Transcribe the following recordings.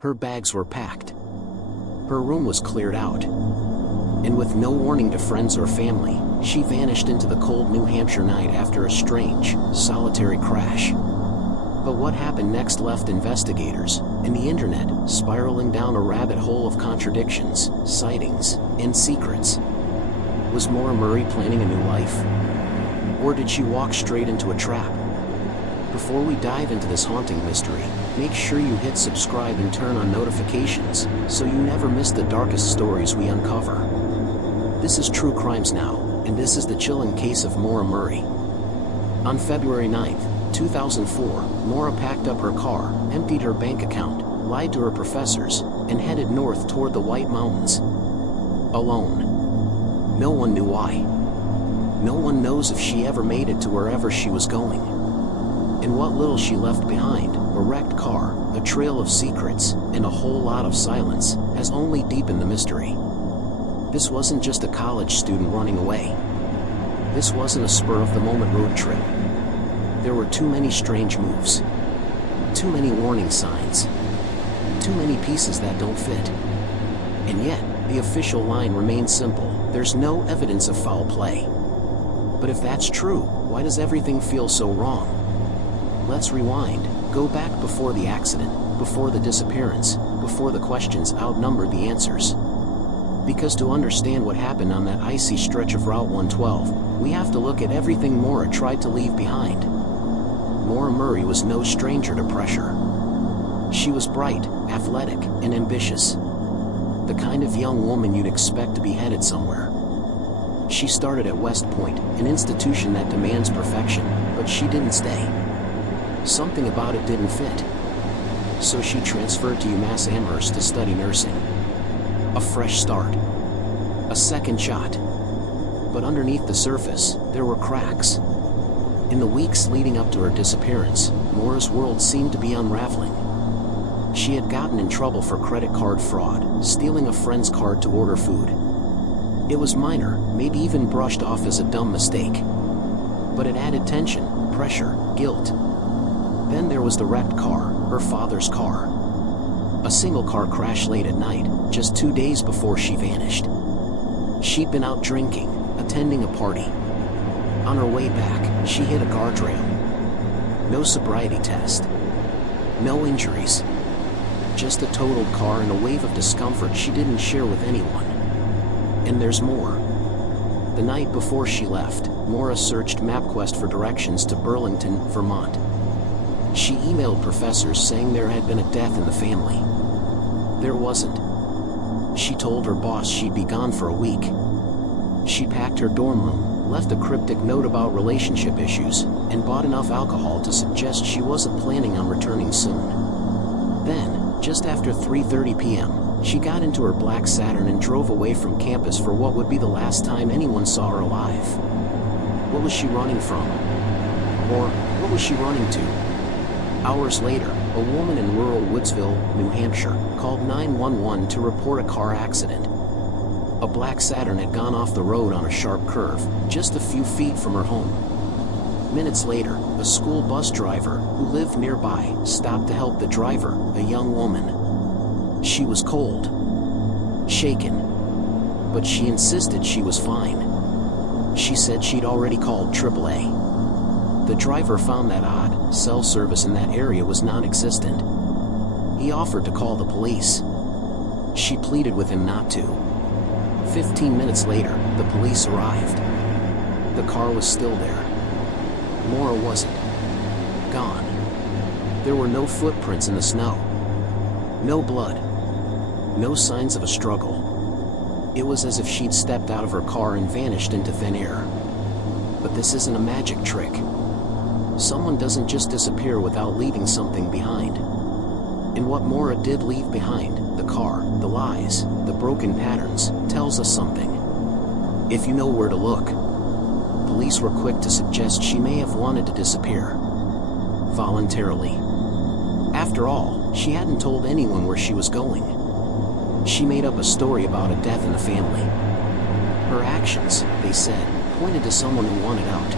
Her bags were packed. Her room was cleared out. And with no warning to friends or family, she vanished into the cold New Hampshire night after a strange, solitary crash. But what happened next left investigators, and the internet, spiraling down a rabbit hole of contradictions, sightings, and secrets. Was Maura Murray planning a new life? Or did she walk straight into a trap? Before we dive into this haunting mystery, make sure you hit subscribe and turn on notifications, so you never miss the darkest stories we uncover. This is True Crimes Now, and this is the chilling case of Maura Murray. On February 9, 2004, Maura packed up her car, emptied her bank account, lied to her professors, and headed north toward the White Mountains. Alone. No one knew why. No one knows if she ever made it to wherever she was going. And what little she left behind, a wrecked car, a trail of secrets, and a whole lot of silence, has only deepened the mystery. This wasn't just a college student running away. This wasn't a spur-of-the-moment road trip. There were too many strange moves. Too many warning signs. Too many pieces that don't fit. And yet, the official line remains simple: there's no evidence of foul play. But if that's true, why does everything feel so wrong? Let's rewind, go back before the accident, before the disappearance, before the questions outnumbered the answers. Because to understand what happened on that icy stretch of Route 112, we have to look at everything Maura tried to leave behind. Maura Murray was no stranger to pressure. She was bright, athletic, and ambitious. The kind of young woman you'd expect to be headed somewhere. She started at West Point, an institution that demands perfection, but she didn't stay. Something about it didn't fit. So she transferred to UMass Amherst to study nursing. A fresh start. A second shot. But underneath the surface, there were cracks. In the weeks leading up to her disappearance, Maura's world seemed to be unraveling. She had gotten in trouble for credit card fraud, stealing a friend's card to order food. It was minor, maybe even brushed off as a dumb mistake. But it added tension, pressure, guilt. Then there was the wrecked car, her father's car. A single car crash late at night, just 2 days before she vanished. She'd been out drinking, attending a party. On her way back, she hit a guardrail. No sobriety test. No injuries. Just a totaled car and a wave of discomfort she didn't share with anyone. And there's more. The night before she left, Maura searched MapQuest for directions to Burlington, Vermont. She emailed professors saying there had been a death in the family. There wasn't. She told her boss she'd be gone for a week. She packed her dorm room, left a cryptic note about relationship issues, and bought enough alcohol to suggest she wasn't planning on returning soon. Then, just after 3:30 p.m., she got into her black Saturn and drove away from campus for what would be the last time anyone saw her alive. What was she running from? Or, what was she running to? Hours later, a woman in rural Woodsville, New Hampshire, called 911 to report a car accident. A black Saturn had gone off the road on a sharp curve, just a few feet from her home. Minutes later, a school bus driver, who lived nearby, stopped to help the driver, a young woman. She was cold. Shaken. But she insisted she was fine. She said she'd already called AAA. The driver found that odd. Cell service in that area was non-existent. He offered to call the police. She pleaded with him not to. 15 minutes later, the police arrived. The car was still there. Maura wasn't. Gone. There were no footprints in the snow. No blood. No signs of a struggle. It was as if she'd stepped out of her car and vanished into thin air. But this isn't a magic trick. Someone doesn't just disappear without leaving something behind. And what Maura did leave behind, the car, the lies, the broken patterns, tells us something. If you know where to look. Police were quick to suggest she may have wanted to disappear. Voluntarily. After all, she hadn't told anyone where she was going. She made up a story about a death in the family. Her actions, they said, pointed to someone who wanted out.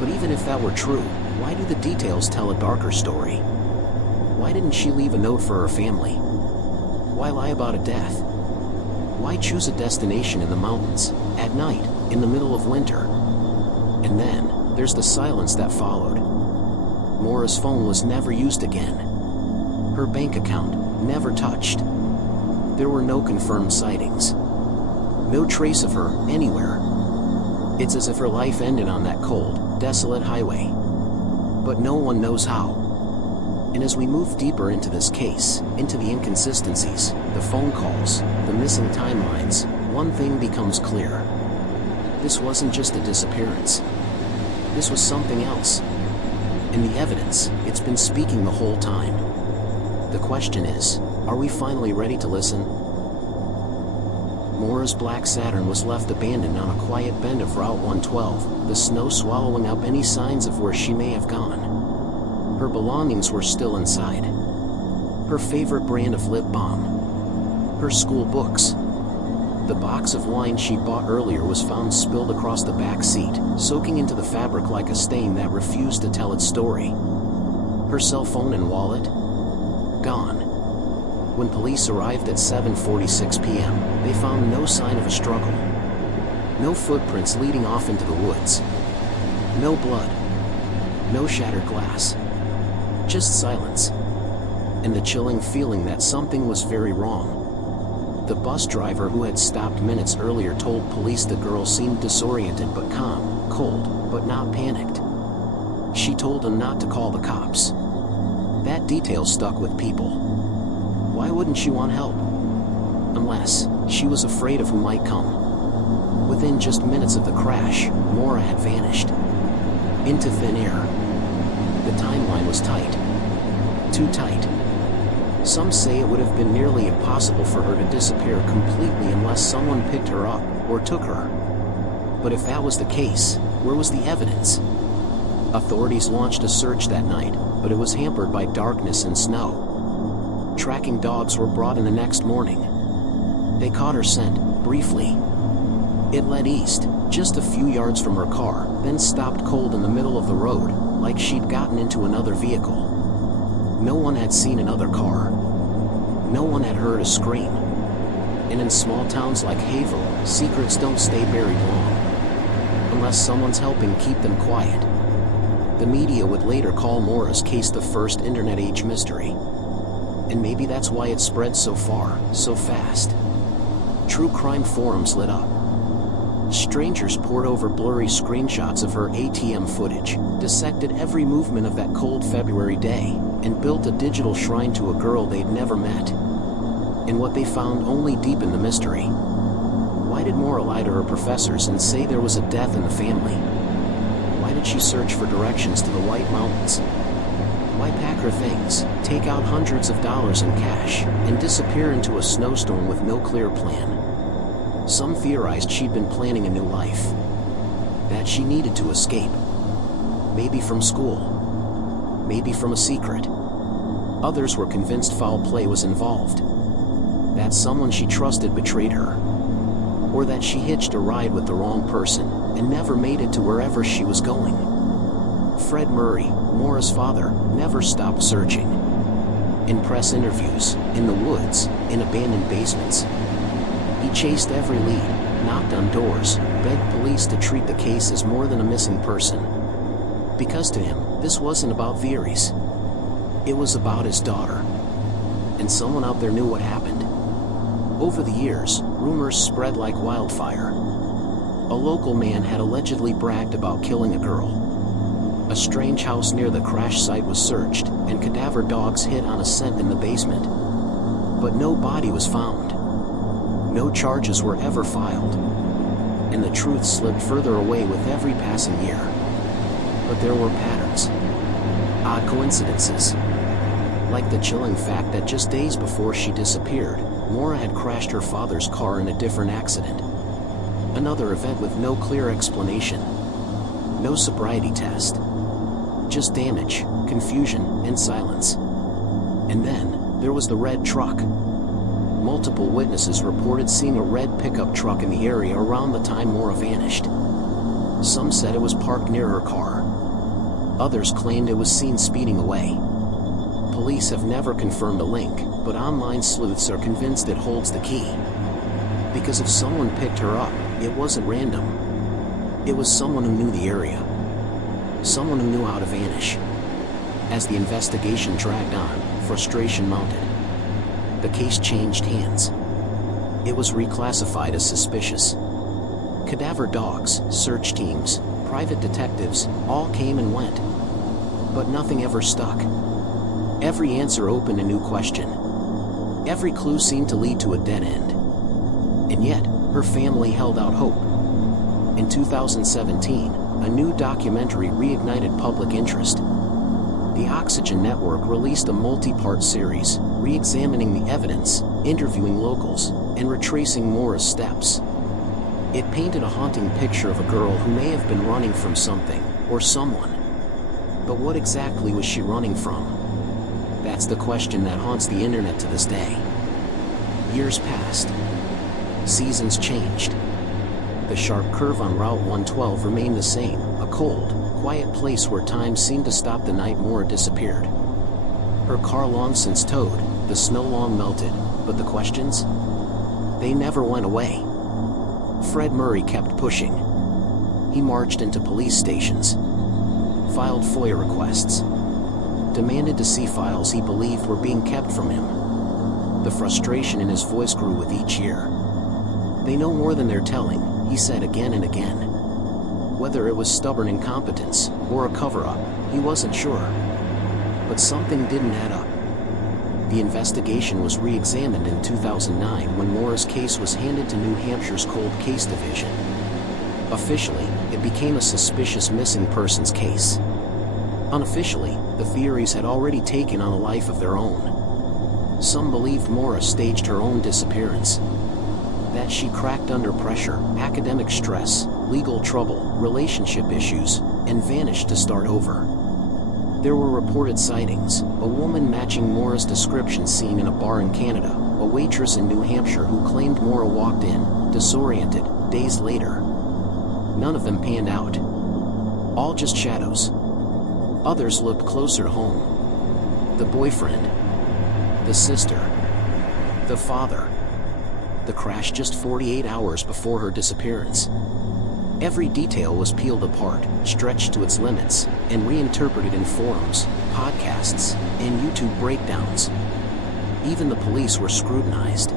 But even if that were true, why do the details tell a darker story? Why didn't she leave a note for her family? Why lie about a death? Why choose a destination in the mountains, at night, in the middle of winter? And then, there's the silence that followed. Maura's phone was never used again. Her bank account, never touched. There were no confirmed sightings. No trace of her, anywhere. It's as if her life ended on that cold, desolate highway. But no one knows how. And as we move deeper into this case, into the inconsistencies, the phone calls, the missing timelines, one thing becomes clear. This wasn't just a disappearance. This was something else. And the evidence, it's been speaking the whole time. The question is, are we finally ready to listen? Maura's black Saturn was left abandoned on a quiet bend of Route 112, the snow swallowing up any signs of where she may have gone. Her belongings were still inside. Her favorite brand of lip balm. Her school books. The box of wine she bought earlier was found spilled across the back seat, soaking into the fabric like a stain that refused to tell its story. Her cell phone and wallet? Gone. When police arrived at 7:46 p.m., they found no sign of a struggle. No footprints leading off into the woods. No blood. No shattered glass. Just silence. And the chilling feeling that something was very wrong. The bus driver who had stopped minutes earlier told police the girl seemed disoriented but calm, cold, but not panicked. She told him not to call the cops. That detail stuck with people. Why wouldn't she want help? Unless she was afraid of who might come. Within just minutes of the crash, Maura had vanished. Into thin air. The timeline was tight. Too tight. Some say it would have been nearly impossible for her to disappear completely unless someone picked her up or took her. But if that was the case, where was the evidence? Authorities launched a search that night, but it was hampered by darkness and snow. Tracking dogs were brought in the next morning. They caught her scent, briefly. It led east, just a few yards from her car, then stopped cold in the middle of the road, like she'd gotten into another vehicle. No one had seen another car. No one had heard a scream. And in small towns like Haverhill, secrets don't stay buried long. Unless someone's helping keep them quiet. The media would later call Maura's case the first internet-age mystery. And maybe that's why it spread so far, so fast. True crime forums lit up. Strangers pored over blurry screenshots of her ATM footage, dissected every movement of that cold February day, and built a digital shrine to a girl they'd never met. And what they found only deepened the mystery. Why did Maura lie to her professors and say there was a death in the family? Why did she search for directions to the White Mountains? Why pack her things, take out hundreds of dollars in cash, and disappear into a snowstorm with no clear plan? Some theorized she'd been planning a new life. That she needed to escape. Maybe from school. Maybe from a secret. Others were convinced foul play was involved. That someone she trusted betrayed her. Or that she hitched a ride with the wrong person, and never made it to wherever she was going. Fred Murray, Maura's father, never stopped searching. In press interviews, in the woods, in abandoned basements. He chased every lead, knocked on doors, begged police to treat the case as more than a missing person. Because to him, this wasn't about theories. It was about his daughter. And someone out there knew what happened. Over the years, rumors spread like wildfire. A local man had allegedly bragged about killing a girl. A strange house near the crash site was searched, and cadaver dogs hit on a scent in the basement. But no body was found. No charges were ever filed. And the truth slipped further away with every passing year. But there were patterns. Odd coincidences. Like the chilling fact that just days before she disappeared, Maura had crashed her father's car in a different accident. Another event with no clear explanation. No sobriety test. Just damage, confusion, and silence. And then, there was the red truck. Multiple witnesses reported seeing a red pickup truck in the area around the time Maura vanished. Some said it was parked near her car. Others claimed it was seen speeding away. police have never confirmed a link, but online sleuths are convinced it holds the key. Because if someone picked her up, it wasn't random. It was someone who knew the area. Someone who knew how to vanish. As the investigation dragged on, frustration mounted. The case changed hands. It was reclassified as suspicious. Cadaver dogs, search teams, private detectives, all came and went. But nothing ever stuck. Every answer opened a new question. Every clue seemed to lead to a dead end. And yet, her family held out hope. In 2017, a new documentary reignited public interest. The Oxygen Network released a multi-part series, re-examining the evidence, interviewing locals, and retracing Maura's steps. It painted a haunting picture of a girl who may have been running from something, or someone. But what exactly was she running from? That's the question that haunts the internet to this day. Years passed. Seasons changed. The sharp curve on Route 112 remained the same, a cold, quiet place where time seemed to stop the night Maura disappeared. Her car long since towed, the snow long melted, but the questions? They never went away. Fred Murray kept pushing. He marched into police stations, filed FOIA requests, demanded to see files he believed were being kept from him. The frustration in his voice grew with each year. They know more than they're telling, he said again and again. Whether it was stubborn incompetence or a cover-up, he wasn't sure. But something didn't add up. The investigation was re-examined in 2009 when Maura's case was handed to New Hampshire's Cold Case Division. Officially, it became a suspicious missing persons case. Unofficially, the theories had already taken on a life of their own. Some believed Maura staged her own disappearance. That she cracked under pressure, academic stress, legal trouble, relationship issues, and vanished to start over. There were reported sightings, a woman matching Maura's description seen in a bar in Canada, a waitress in New Hampshire who claimed Maura walked in, disoriented, days later. None of them panned out. All just shadows. Others looked closer to home. The boyfriend. The sister. The father. The crash just 48 hours before her disappearance. Every detail was peeled apart, stretched to its limits, and reinterpreted in forums, podcasts, and YouTube breakdowns. Even the police were scrutinized.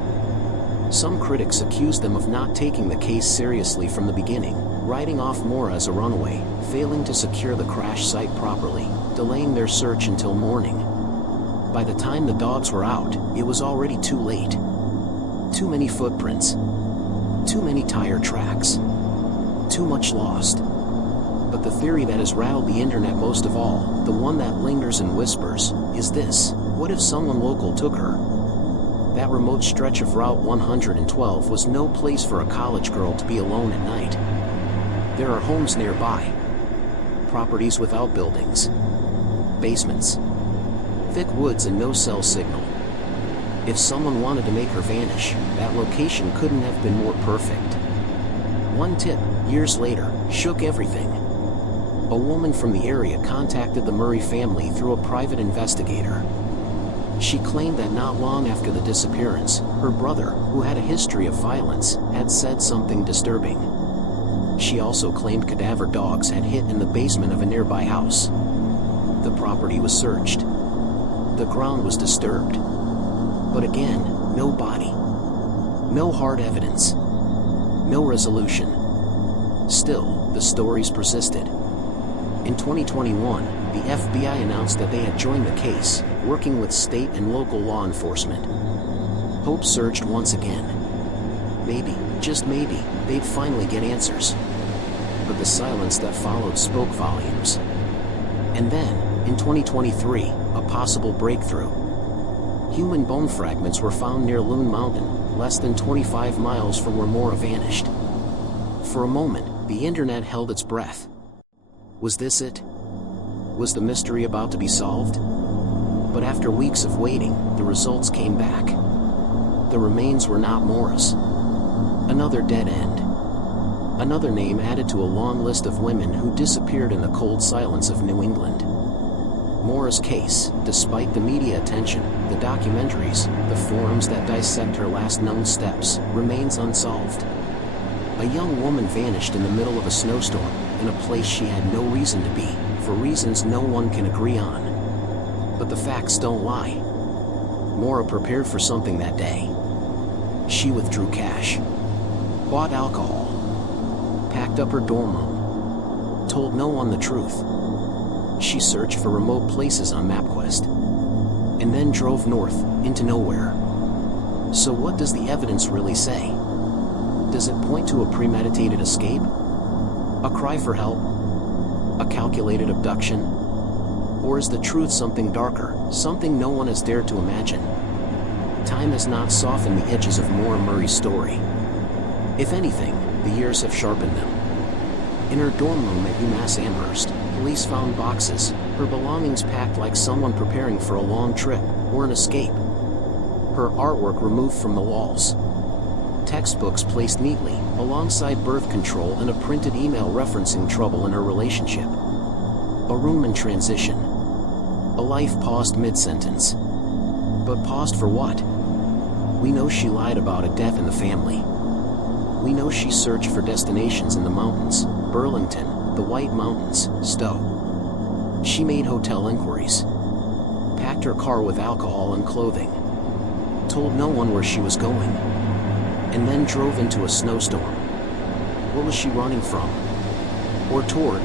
Some critics accused them of not taking the case seriously from the beginning, writing off Maura as a runaway, failing to secure the crash site properly, delaying their search until morning. By the time the dogs were out, it was already too late. Too many footprints. Too many tire tracks. Too much lost. But the theory that has rattled the internet most of all, the one that lingers and whispers, is this: what if someone local took her? That remote stretch of Route 112 was no place for a college girl to be alone at night. There are homes nearby. Properties without buildings. Basements. Thick woods and no cell signal. If someone wanted to make her vanish, that location couldn't have been more perfect. One tip, years later, shook everything. A woman from the area contacted the Murray family through a private investigator. She claimed that not long after the disappearance, her brother, who had a history of violence, had said something disturbing. She also claimed cadaver dogs had hit in the basement of a nearby house. The property was searched. The ground was disturbed. But again, no body. No hard evidence. No resolution. Still, the stories persisted. In 2021, the FBI announced that they had joined the case, working with state and local law enforcement. Hope surged once again. Maybe, just maybe, they'd finally get answers. But the silence that followed spoke volumes. And then, in 2023, a possible breakthrough. Human bone fragments were found near Loon Mountain, less than 25 miles from where Maura vanished. For a moment, the internet held its breath. Was this it? Was the mystery about to be solved? But after weeks of waiting, the results came back. The remains were not Maura's. Another dead end. Another name added to a long list of women who disappeared in the cold silence of New England. Maura's case, despite the media attention, the documentaries, the forums that dissect her last known steps, remains unsolved. A young woman vanished in the middle of a snowstorm, in a place she had no reason to be, for reasons no one can agree on. But the facts don't lie. Maura prepared for something that day. She withdrew cash, bought alcohol, packed up her dorm room, told no one the truth. She searched for remote places on MapQuest, and then drove north, into nowhere. So what does the evidence really say? Does it point to a premeditated escape? A cry for help? A calculated abduction? Or is the truth something darker, something no one has dared to imagine? Time has not softened the edges of Maura Murray's story. If anything, the years have sharpened them. In her dorm room at UMass Amherst, police found boxes, her belongings packed like someone preparing for a long trip, or an escape. Her artwork removed from the walls. Textbooks placed neatly, alongside birth control and a printed email referencing trouble in her relationship. A room in transition. A life paused mid-sentence. But paused for what? We know she lied about a death in the family. We know she searched for destinations in the mountains, Burlington, the White Mountains, Stowe. She made hotel inquiries. Packed her car with alcohol and clothing. Told no one where she was going. And then drove into a snowstorm. What was she running from? Or toward?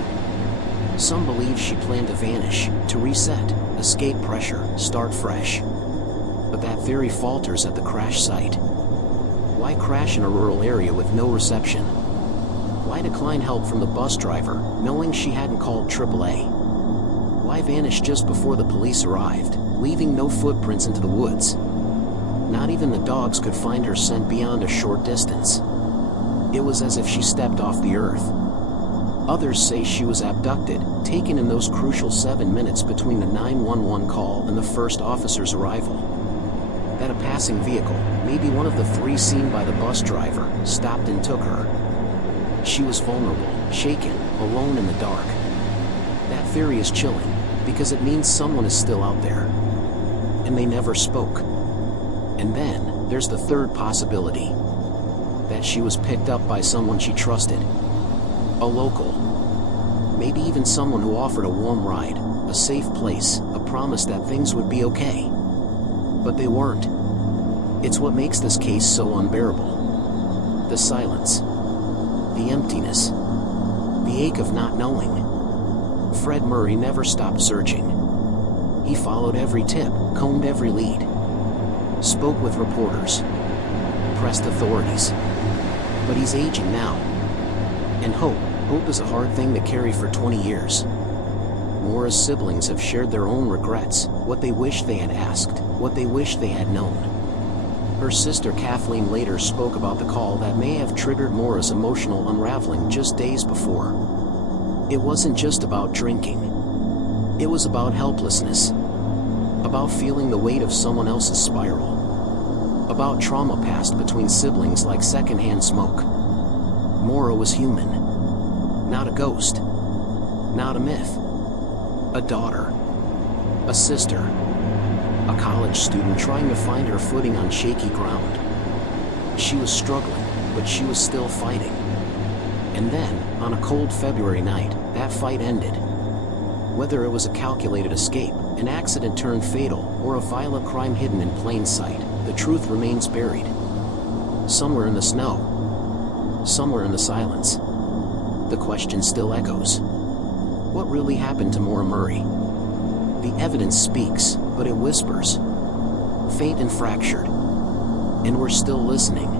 Some believe she planned to vanish, to reset, escape pressure, start fresh. But that theory falters at the crash site. Why crash in a rural area with no reception? Why decline help from the bus driver, knowing she hadn't called AAA? Why vanish just before the police arrived, leaving no footprints into the woods? Not even the dogs could find her scent beyond a short distance. It was as if she stepped off the earth. Others say she was abducted, taken in those crucial 7 minutes between the 911 call and the first officer's arrival. That a passing vehicle, maybe one of the 3 seen by the bus driver, stopped and took her. She was vulnerable, shaken, alone in the dark. That theory is chilling, because it means someone is still out there. And they never spoke. And then, there's the third possibility. That she was picked up by someone she trusted. A local. Maybe even someone who offered a warm ride, a safe place, a promise that things would be okay. But they weren't. It's what makes this case so unbearable. The silence. The emptiness. The ache of not knowing. Fred Murray never stopped searching. He followed every tip, combed every lead. Spoke with reporters. Pressed authorities. But he's aging now. And hope is a hard thing to carry for 20 years. Maura's siblings have shared their own regrets, what they wish they had asked, what they wish they had known. Her sister Kathleen later spoke about the call that may have triggered Maura's emotional unraveling just days before. It wasn't just about drinking. It was about helplessness. About feeling the weight of someone else's spiral. About trauma passed between siblings like secondhand smoke. Maura was human. Not a ghost. Not a myth. A daughter. A sister. A college student trying to find her footing on shaky ground. She was struggling, but she was still fighting. And then, on a cold February night, that fight ended. Whether it was a calculated escape, an accident turned fatal, or a violent crime hidden in plain sight, the truth remains buried. Somewhere in the snow. Somewhere in the silence. The question still echoes. What really happened to Maura Murray? The evidence speaks, but it whispers. Faint and fractured. And we're still listening.